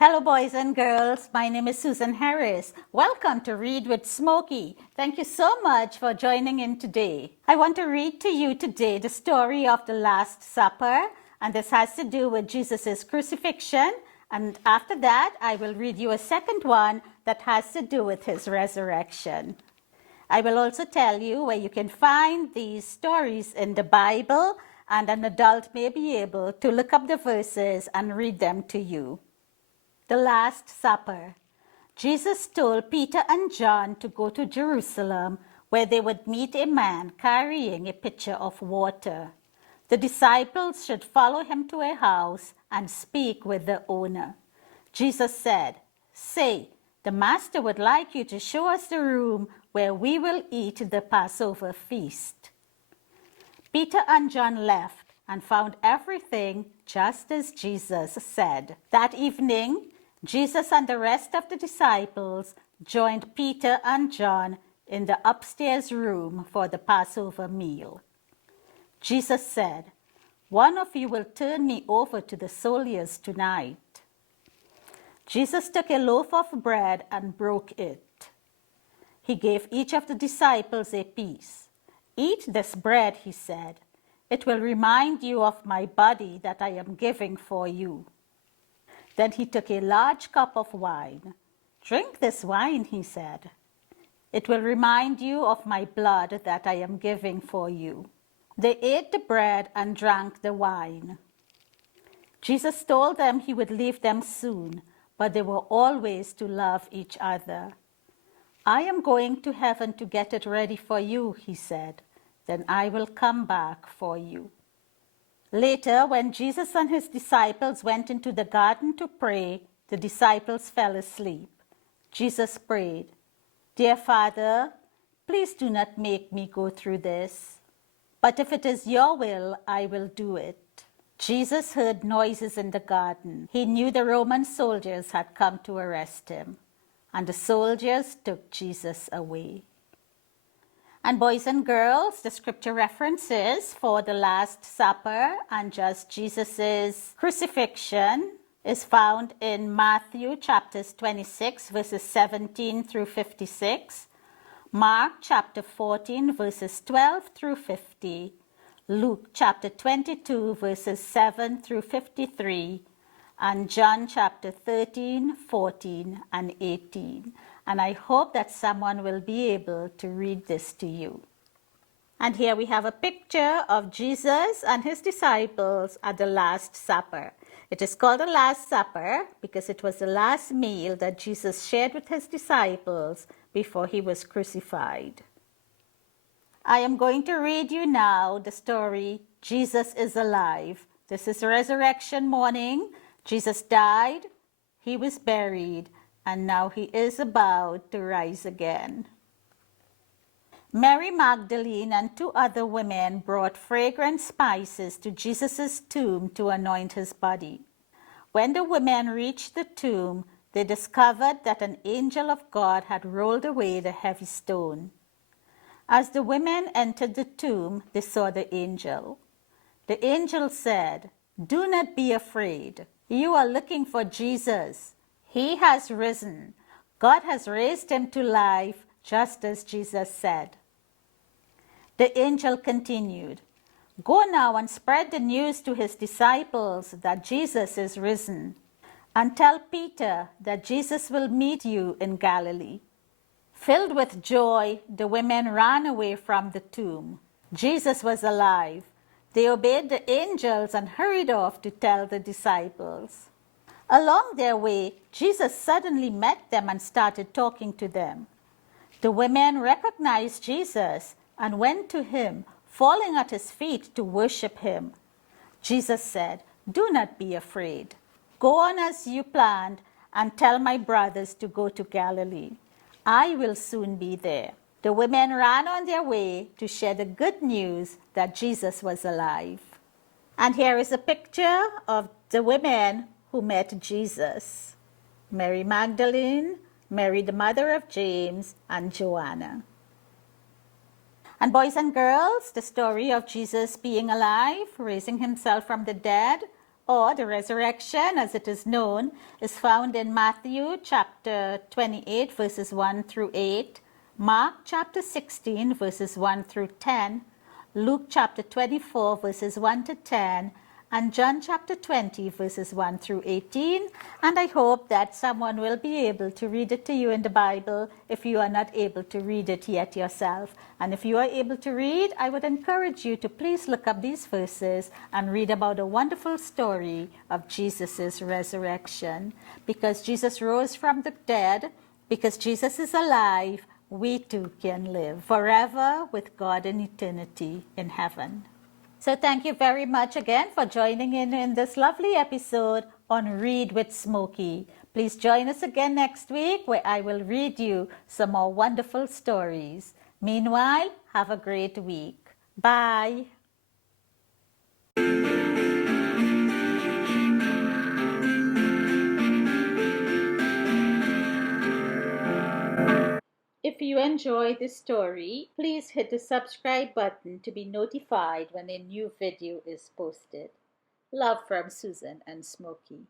Hello, boys and girls. My name is Susan Harris. Welcome to Read with Smokey. Thank you so much for joining in today. I want to read to you today the story of the Last Supper, and this has to do with Jesus' crucifixion. And after that, I will read you a second one that has to do with his resurrection. I will also tell you where you can find these stories in the Bible, and an adult may be able to look up the verses and read them to you. The Last Supper. Jesus told Peter and John to go to Jerusalem, where they would meet a man carrying a pitcher of water. The disciples should follow him to a house and speak with the owner. Jesus said, "Say, the master would like you to show us the room where we will eat the Passover feast." Peter and John left and found everything just as Jesus said. That evening, Jesus and the rest of the disciples joined Peter and John in the upstairs room for the Passover meal. Jesus said, "One of you will turn me over to the soldiers tonight." Jesus took a loaf of bread and broke it. He gave each of the disciples a piece. "Eat this bread," he said. "It will remind you of my body that I am giving for you." Then he took a large cup of wine. "Drink this wine," he said. "It will remind you of my blood that I am giving for you." They ate the bread and drank the wine. Jesus told them he would leave them soon, but they were always to love each other. "I am going to heaven to get it ready for you," he said. "Then I will come back for you." Later, when Jesus and his disciples went into the garden to pray, the disciples fell asleep. Jesus prayed, "Dear Father, please do not make me go through this, but if it is your will, I will do it." Jesus heard noises in the garden. He knew the Roman soldiers had come to arrest him, and the soldiers took Jesus away. And boys and girls, the scripture references for the Last Supper and just Jesus' crucifixion is found in Matthew chapters 26 verses 17 through 56, Mark chapter 14 verses 12 through 50, Luke chapter 22 verses 7 through 53, and John chapter 13, 14, and 18. And I hope that someone will be able to read this to you. And here we have a picture of Jesus and his disciples at the Last Supper. It is called the Last Supper because it was the last meal that Jesus shared with his disciples before he was crucified. I am going to read you now the story, Jesus is Alive. This is resurrection morning. Jesus died, he was buried, and now he is about to rise again. Mary Magdalene and 2 other women brought fragrant spices to Jesus' tomb to anoint his body. When the women reached the tomb, they discovered that an angel of God had rolled away the heavy stone. As the women entered the tomb, they saw the angel. The angel said, "Do not be afraid. You are looking for Jesus. He has risen. God has raised him to life, just as Jesus said." The angel continued, "Go now and spread the news to his disciples that Jesus is risen. And tell Peter that Jesus will meet you in Galilee." Filled with joy, the women ran away from the tomb. Jesus was alive. They obeyed the angels and hurried off to tell the disciples. Along their way, Jesus suddenly met them and started talking to them. The women recognized Jesus and went to him, falling at his feet to worship him. Jesus said, "Do not be afraid. Go on as you planned and tell my brothers to go to Galilee. I will soon be there." The women ran on their way to share the good news that Jesus was alive. And here is a picture of the women who met Jesus: Mary Magdalene, Mary the mother of James, and Joanna. And boys and girls, the story of Jesus being alive, raising himself from the dead, or the resurrection as it is known, is found in Matthew chapter 28 verses 1 through 8, Mark chapter 16 verses 1 through 10, Luke chapter 24 verses 1 to 10, and John chapter 20 verses 1 through 18. And I hope that someone will be able to read it to you in the Bible if you are not able to read it yet yourself. And if you are able to read, I would encourage you to please look up these verses and read about the wonderful story of Jesus' resurrection. Because Jesus rose from the dead, because Jesus is alive, we too can live forever with God in eternity in heaven. So thank you very much again for joining in this lovely episode on Read with Smokey. Please join us again next week where I will read you some more wonderful stories. Meanwhile, have a great week. Bye. If you enjoyed this story, please hit the subscribe button to be notified when a new video is posted. Love from Susan and Smokey.